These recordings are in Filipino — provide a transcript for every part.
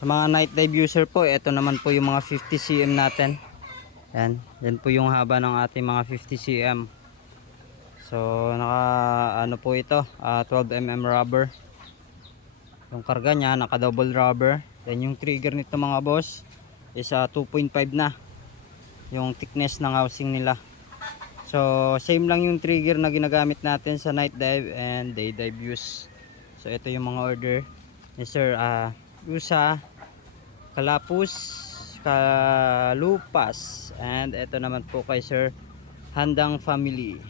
Sa mga night dive user po, ito naman po yung mga 50 cm natin. Yan po yung haba ng ating mga 50 cm. So naka ano po ito, 12 mm rubber. Yung karga niya naka double rubber. Then yung trigger nito mga boss is 2.5 na yung thickness ng housing nila. So same lang yung trigger na ginagamit natin sa night dive and day dive use. So ito yung mga order ni Sir USA, Kalapus, Kalupas, and ito naman po kay Sir Handang Family.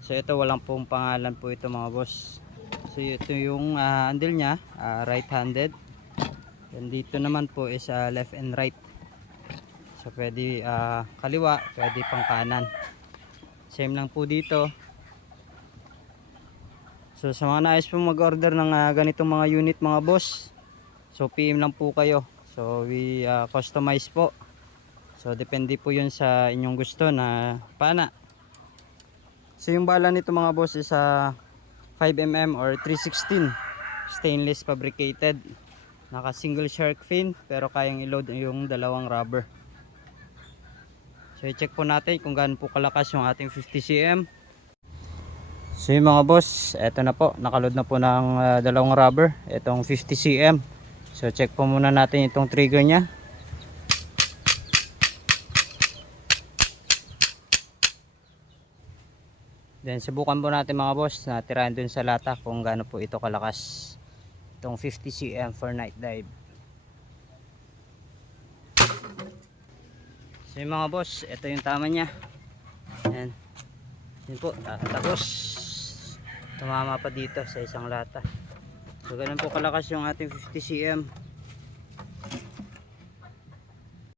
So ito walang pong pangalan po ito mga boss. So ito yung handle nya, right handed. And dito naman po is left and right. So pwede kaliwa, pwede pang kanan. Same lang po dito. So sa mga nais po mag-order ng ganitong mga unit mga boss, so PM lang po kayo. So we customize po. So depende po yun sa inyong gusto na pana. So yung bala nito mga boss is 5mm or 316 stainless fabricated. Naka single shark fin pero kayang i-load yung dalawang rubber. So i-check po natin kung gaano po kalakas yung ating 50 cm. So yung mga boss, eto na po, nakaload na po ng dalawang rubber, itong 50 cm. So check po muna natin itong trigger nya. Then subukan po natin mga boss na tirahan dun sa lata kung gaano po ito kalakas. Itong 50 cm for night dive. So yung mga boss, ito yung tama nya. Ayan. Yun po, tapos tumama pa dito sa isang lata. So ganun po kalakas yung ating 50 cm.